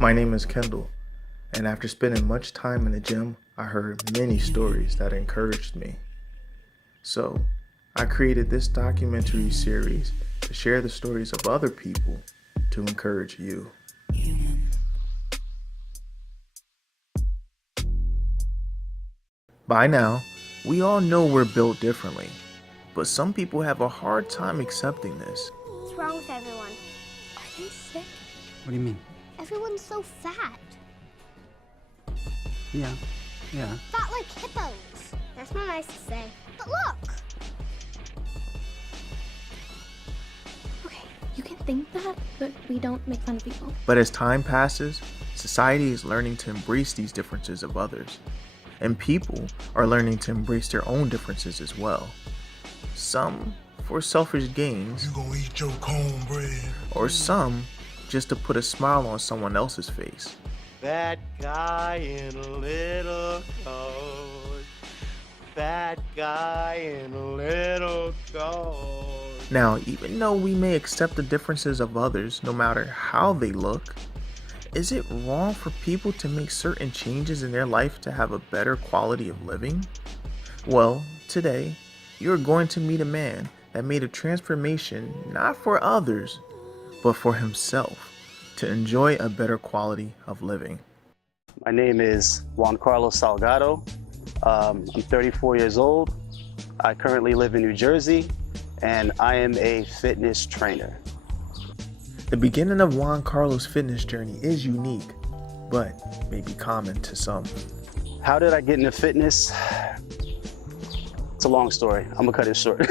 My name is Kendall, and after spending much time in the gym, I heard many stories that encouraged me. So, I created this documentary series to share the stories of other people to encourage you. By now, we all know we're built differently, but some people have a hard time accepting this. What's wrong with everyone? Are they sick? What do you mean? Everyone's so fat. Yeah. Fat like hippos. That's not nice to say. But look! Okay, you can think that, but we don't make fun of people. But as time passes, society is learning to embrace these differences of others, and people are learning to embrace their own differences as well. Some for selfish gains, You gonna eat your cornbread? or some just to put a smile on someone else's face. That guy in a little coat. That guy in a little coat. Now, even though we may accept the differences of others no matter how they look, is it wrong for people to make certain changes in their life to have a better quality of living? Well, today, you're going to meet a man that made a transformation not for others, but for himself to enjoy a better quality of living. My name is JuanCarlos Salgado. I'm 34 years old. I currently live in New Jersey, and I am a fitness trainer. The beginning of JuanCarlos' fitness journey is unique, but may be common to some. How did I get into fitness? It's a long story. I'm gonna cut it short.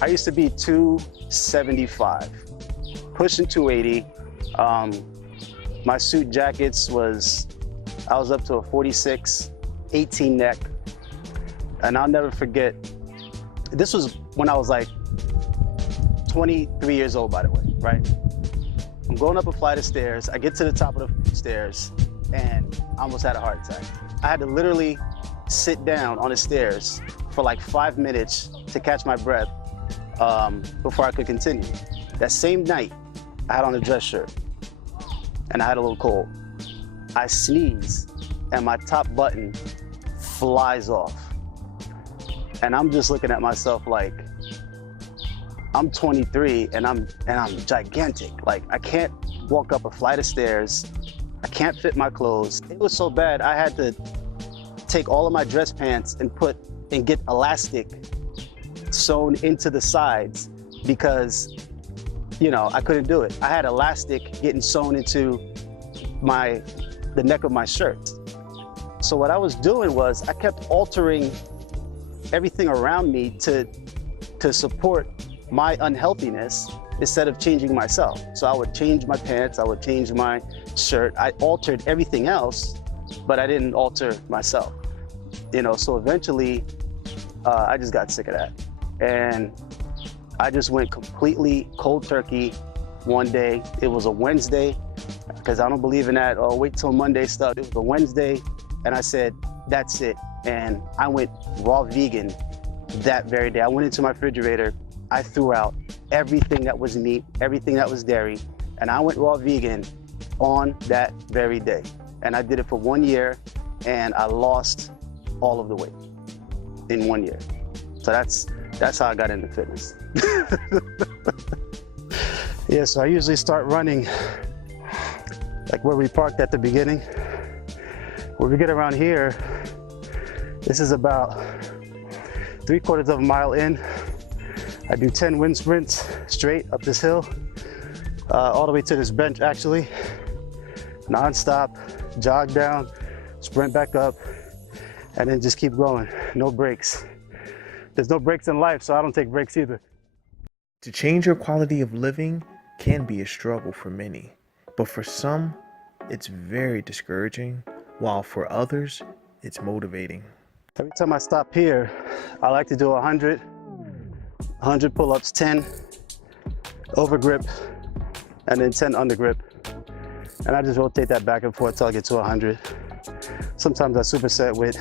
I used to be 275, pushing 280. My suit jackets I was up to a 46, 18 neck. And I'll never forget, this was when I was like 23 years old, by the way, right? I'm going up a flight of stairs. I get to the top of the stairs and I almost had a heart attack. I had to literally sit down on the stairs for like 5 minutes to catch my breath before I could continue. That same night, I had on a dress shirt and I had a little cold. I sneeze and my top button flies off. And I'm just looking at myself like, I'm 23 and I'm gigantic. Like, I can't walk up a flight of stairs. I can't fit my clothes. It was so bad, I had to take all of my dress pants and get elastic sewn into the sides because, I couldn't do it. I had elastic getting sewn into the neck of my shirt. So what I was doing was I kept altering everything around me to support my unhealthiness instead of changing myself. So I would change my pants, I would change my shirt. I altered everything else, but I didn't alter myself. So eventually I just got sick of that. And I just went completely cold turkey one day. It was a Wednesday, because I don't believe in that, wait till Monday stuff. It was a Wednesday, and I said, that's it. And I went raw vegan that very day. I went into my refrigerator, I threw out everything that was meat, everything that was dairy, and I went raw vegan on that very day. And I did it for 1 year, and I lost all of the weight in 1 year. So that's how I got into fitness. Yeah, so I usually start running like where we parked at the beginning. When we get around here, this is about 3/4 of a mile in. I do 10 wind sprints straight up this hill, all the way to this bench actually, non-stop, jog down, sprint back up, and then just keep going, no breaks. There's no breaks in life, so I don't take breaks either. To change your quality of living can be a struggle for many, but for some, it's very discouraging, while for others, it's motivating. Every time I stop here, I like to do 100 pull-ups, 10 over grip, and then 10 under grip. And I just rotate that back and forth till I get to 100. Sometimes I superset with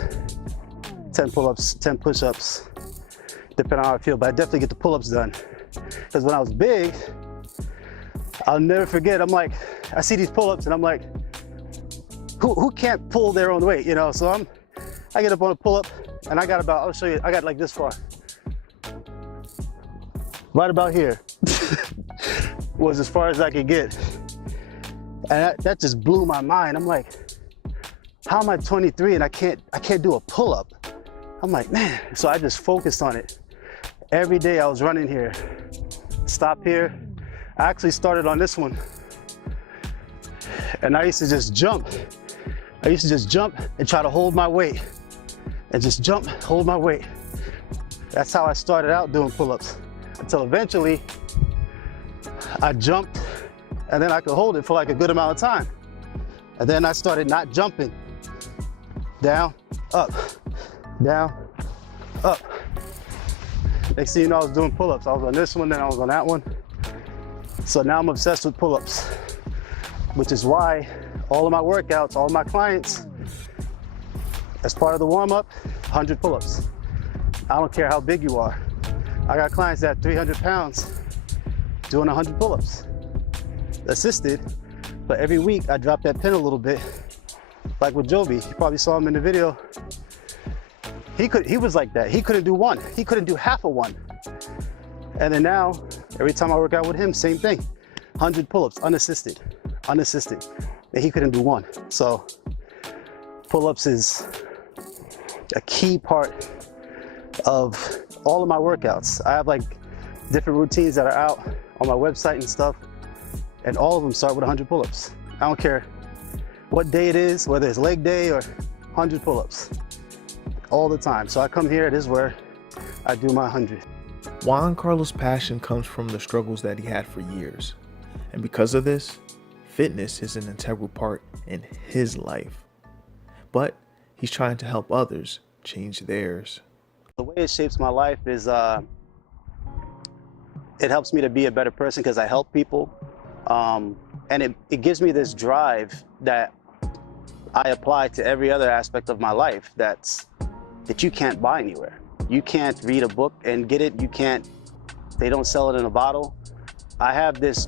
10 pull-ups, 10 push-ups, depending on how I feel, but I definitely get the pull-ups done. Because when I was big, I'll never forget. I'm like, I see these pull-ups and I'm like, who can't pull their own weight, you know? So I get up on a pull-up and I got about, I'll show you, I got like this far. Right about here was as far as I could get. And that just blew my mind. I'm like, how am I 23 and I can't do a pull-up? I'm like, man. So I just focused on it. Every day I was running here, stop here. I actually started on this one. And I used to just jump. I used to just jump and try to hold my weight. And just jump, hold my weight. That's how I started out doing pull-ups. Until eventually, I jumped and then I could hold it for like a good amount of time. And then I started not jumping. Down, up, down, up. Next thing you know, I was doing pull-ups. I was on this one, then I was on that one. So now I'm obsessed with pull-ups, which is why all of my workouts, all of my clients, as part of the warm-up, 100 pull-ups. I don't care how big you are. I got clients that are 300 pounds doing 100 pull-ups, assisted, but every week I drop that pin a little bit, like with Joby. You probably saw him in the video. He was like that. He couldn't do one. He couldn't do half of one. And then now, every time I work out with him, same thing. 100 pull-ups, unassisted. And he couldn't do one. So pull-ups is a key part of all of my workouts. I have like different routines that are out on my website and stuff, and all of them start with 100 pull-ups. I don't care what day it is, whether it's leg day or 100 pull-ups, all the time. So I come here, this is where I do my 100. JuanCarlos' passion comes from the struggles that he had for years. And because of this, fitness is an integral part in his life. But he's trying to help others change theirs. The way it shapes my life is it helps me to be a better person because I help people. And it gives me this drive that I apply to every other aspect of my life that you can't buy anywhere. You can't read a book and get it. They don't sell it in a bottle. I have this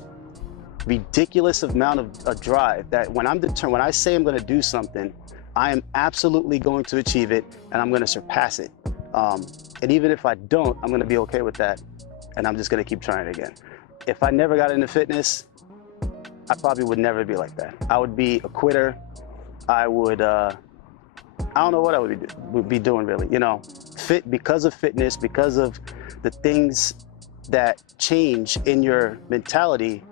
ridiculous amount of drive that when I say I'm gonna do something, I am absolutely going to achieve it and I'm gonna surpass it. And even if I don't, I'm gonna be okay with that. And I'm just gonna keep trying it again. If I never got into fitness, I probably would never be like that. I would be a quitter. I would, I don't know what I would be doing really, you know. Because of fitness, because of the things that change in your mentality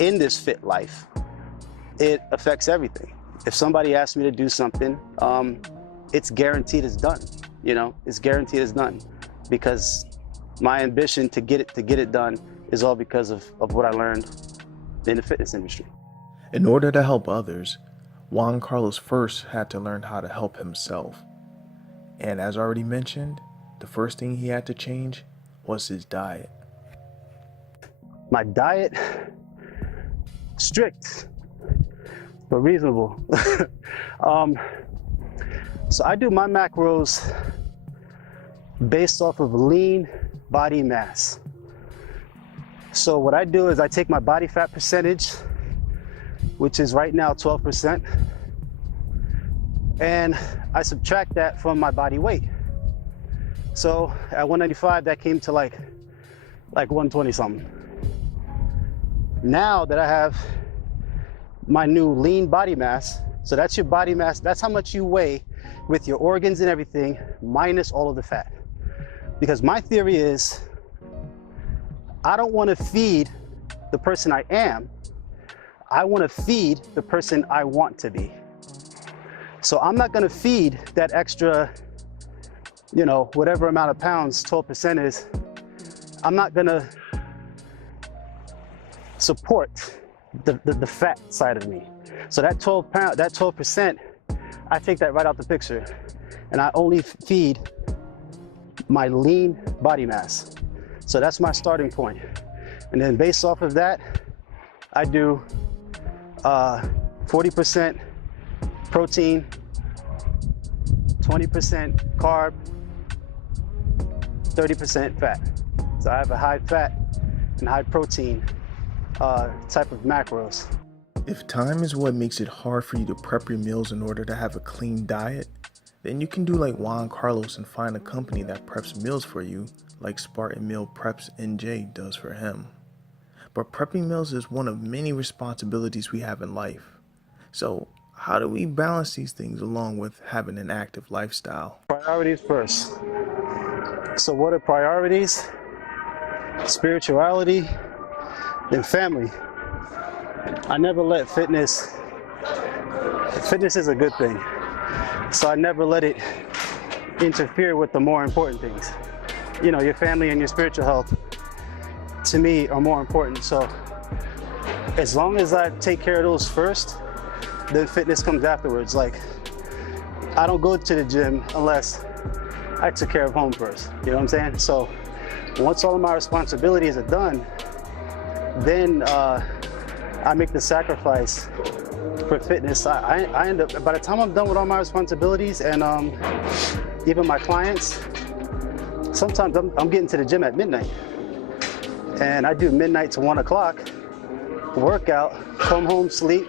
in this fit life, it affects everything. If somebody asks me to do something, it's guaranteed it's done, you know, it's guaranteed it's done because my ambition to get it done is all because of what I learned in the fitness industry. In order to help others, JuanCarlos first had to learn how to help himself. And as already mentioned, the first thing he had to change was his diet. My diet, strict, but reasonable. So I do my macros based off of lean body mass. So what I do is I take my body fat percentage, which is right now 12%, and I subtract that from my body weight. So at 195, that came to like 120 something. Now that I have my new lean body mass, so that's your body mass, that's how much you weigh with your organs and everything, minus all of the fat. Because my theory is, I don't want to feed the person I am, I want to feed the person I want to be. So I'm not going to feed that extra, you know, whatever amount of pounds 12% is. I'm not going to support the fat side of me. So that 12%, I take that right out the picture, and I only feed my lean body mass. So that's my starting point. And then based off of that, I do 40% protein, 20% carb, 30% fat. So I have a high fat and high protein type of macros. If time is what makes it hard for you to prep your meals in order to have a clean diet, then you can do like JuanCarlos and find a company that preps meals for you, like Spartan Meal Preps NJ does for him. But prepping meals is one of many responsibilities we have in life. So how do we balance these things along with having an active lifestyle? Priorities first. So what are priorities? Spirituality, then family. I never let fitness is a good thing. So I never let it interfere with the more important things. You know, your family and your spiritual health, to me, are more important. So as long as I take care of those first, then fitness comes afterwards. Like, I don't go to the gym unless I took care of home first. You know what I'm saying? So once all of my responsibilities are done, then I make the sacrifice for fitness. I end up, by the time I'm done with all my responsibilities and even my clients, sometimes I'm getting to the gym at midnight. And I do midnight to 1 o'clock, workout, come home, sleep,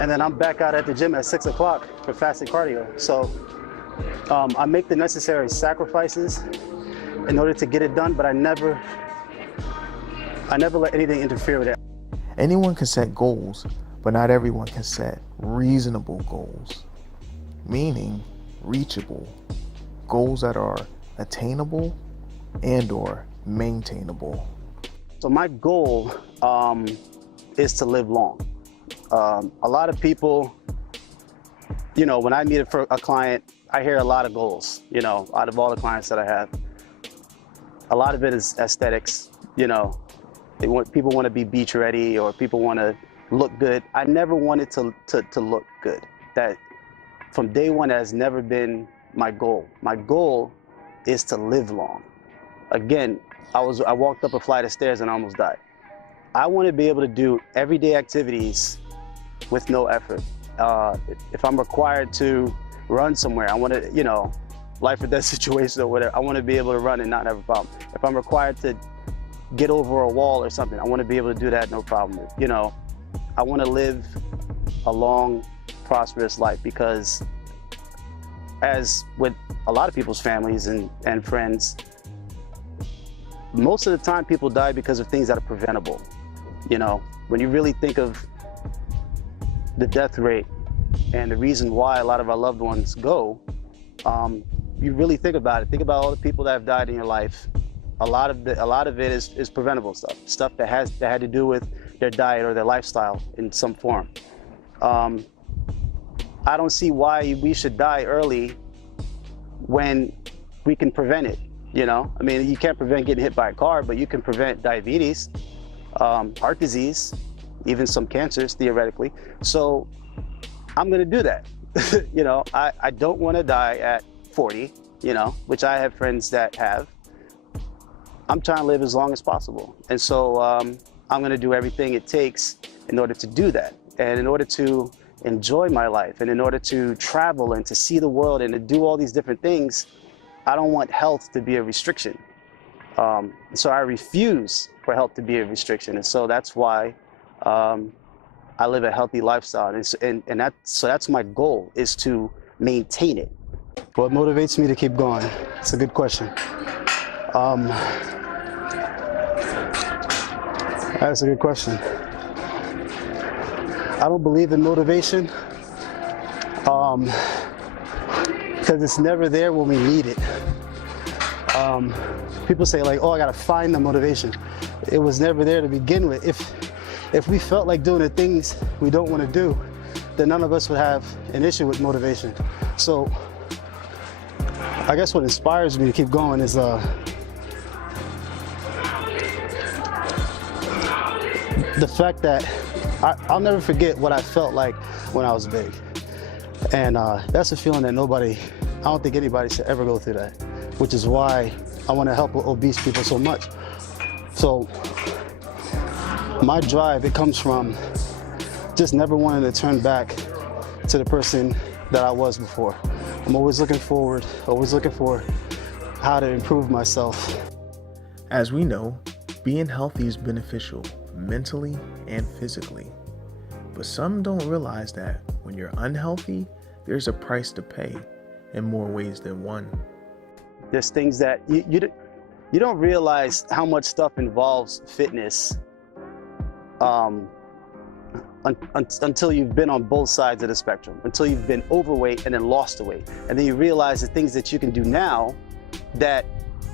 and then I'm back out at the gym at 6 o'clock for fasted cardio. So I make the necessary sacrifices in order to get it done, but I never let anything interfere with it. Anyone can set goals, but not everyone can set reasonable goals, meaning reachable, goals that are attainable and or maintainable. So my goal is to live long. A lot of people, you know, when I meet a client, I hear a lot of goals, you know, out of all the clients that I have. A lot of it is aesthetics, you know, people want to be beach ready or people want to look good. I never wanted to look good. That from day one has never been my goal. My goal is to live long. Again, I walked up a flight of stairs and I almost died. I want to be able to do everyday activities with no effort. If I'm required to run somewhere, I want to, you know, life or death situation or whatever, I want to be able to run and not have a problem. If I'm required to get over a wall or something, I want to be able to do that, no problem. You know, I want to live a long, prosperous life because as with a lot of people's families and friends, most of the time people die because of things that are preventable. You know, when you really think of the death rate and the reason why a lot of our loved ones go, you really think about it. Think about all the people that have died in your life. A lot of it is preventable stuff that had to do with their diet or their lifestyle in some form. I don't see why we should die early when we can prevent it. You know, I mean, you can't prevent getting hit by a car, but you can prevent diabetes, heart disease, even some cancers theoretically. So I'm going to do that. You know, I don't want to die at 40, you know, which I have friends that have. I'm trying to live as long as possible. And so I'm going to do everything it takes in order to do that. And in order to enjoy my life and in order to travel and to see the world and to do all these different things, I don't want health to be a restriction. So I refuse for health to be a restriction. And so that's why I live a healthy lifestyle. And that's my goal, is to maintain it. What motivates me to keep going? It's a good question. That's a good question. I don't believe in motivation because it's never there when we need it. People say like, oh, I gotta find the motivation. It was never there to begin with. If we felt like doing the things we don't want to do, then none of us would have an issue with motivation. So I guess what inspires me to keep going is the fact that I'll never forget what I felt like when I was big. And that's a feeling that I don't think anybody should ever go through that, which is why I want to help obese people so much. So my drive, it comes from just never wanting to turn back to the person that I was before. I'm always looking forward, always looking for how to improve myself. As we know, being healthy is beneficial, mentally and physically. But some don't realize that when you're unhealthy, there's a price to pay in more ways than one. There's things that you don't realize how much stuff involves fitness until you've been on both sides of the spectrum, until you've been overweight and then lost the weight. And then you realize the things that you can do now that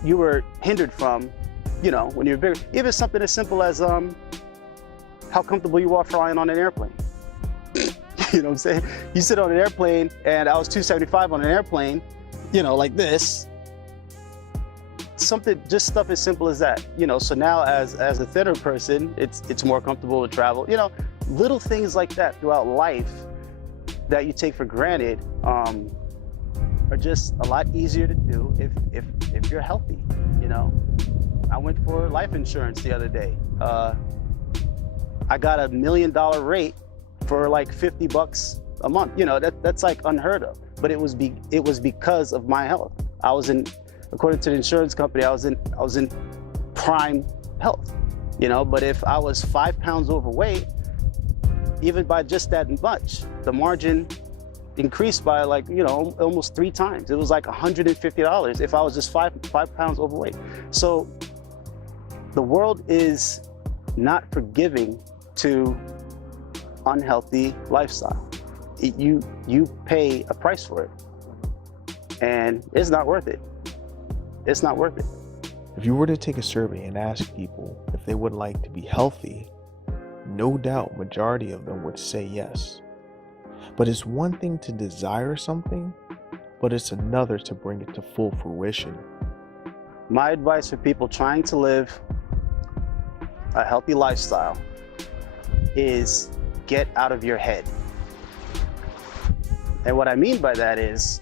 you were hindered from, when you're bigger. Even something as simple as how comfortable you are flying on an airplane. You know what I'm saying? You sit on an airplane, and I was 275 on an airplane, like this. Just stuff as simple as that. So now as a thinner person, it's more comfortable to travel. Little things like that throughout life that you take for granted are just a lot easier to do if you're healthy. I went for life insurance the other day. I got $1 million rate for like $50 a month. That's like unheard of. But it was because of my health. According to the insurance company, I was in prime health. But if I was 5 pounds overweight, even by just that much, the margin increased by almost 3 times. It was like $150 if I was just 5 pounds overweight. So the world is not forgiving to unhealthy lifestyle. You pay a price for it, and it's not worth it. It's not worth it. If you were to take a survey and ask people if they would like to be healthy, no doubt majority of them would say yes. But it's one thing to desire something, but it's another to bring it to full fruition. My advice for people trying to live a healthy lifestyle is get out of your head. And what I mean by that is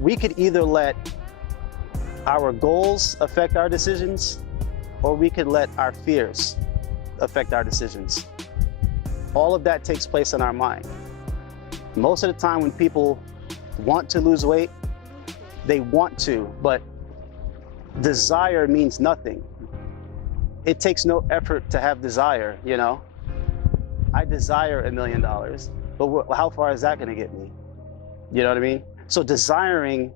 we could either let our goals affect our decisions, or we could let our fears affect our decisions. All of that takes place in our mind. Most of the time when people want to lose weight, they want to, but desire means nothing. It takes no effort to have desire, I desire $1 million, but how far is that gonna get me? You know what I mean? So desiring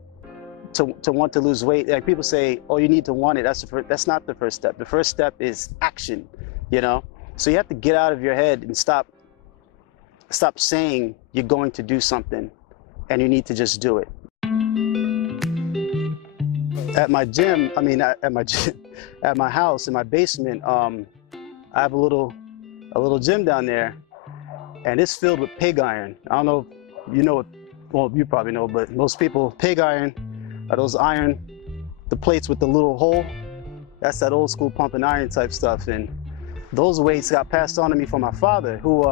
to want to lose weight, like people say, oh, you need to want it. That's not the first step. The first step is action, So you have to get out of your head and stop saying you're going to do something and you need to just do it. At my gym, at my house, in my basement, I have a little gym down there, and it's filled with pig iron. I don't know if you know what, well, you probably know, but most people, pig iron are those the plates with the little hole. That's that old school pumping iron type stuff. And those weights got passed on to me from my father, who,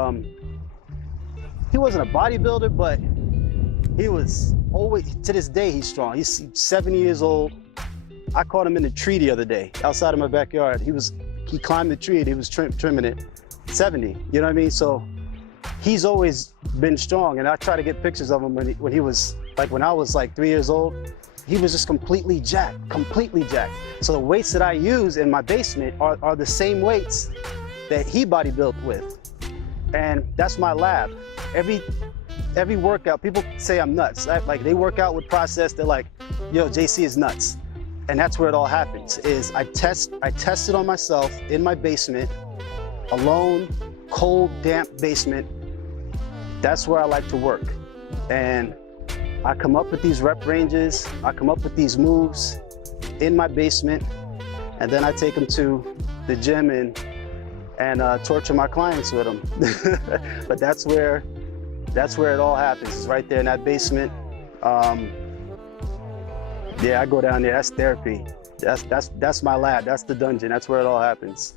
he wasn't a bodybuilder, but he was always, to this day, he's strong. He's 70 years old. I caught him in a tree the other day, outside of my backyard. He climbed the tree and he was trimming it. 70, you know what I mean? So he's always been strong, and I try to get pictures of him when he was, when I was 3 years old. He was just completely jacked. So the weights that I use in my basement are the same weights that he bodybuilt with. And that's my lab. Every workout, people say I'm nuts. They work out with process, they're like, yo, JC is nuts. And that's where it all happens, is I test it on myself in my basement, alone, cold, damp basement. That's where I like to work. And I come up with these rep ranges, I come up with these moves in my basement, and then I take them to the gym and torture my clients with them. But that's where it all happens, is right there in that basement. Yeah, I go down there, that's therapy. That's my lab, that's the dungeon, that's where it all happens.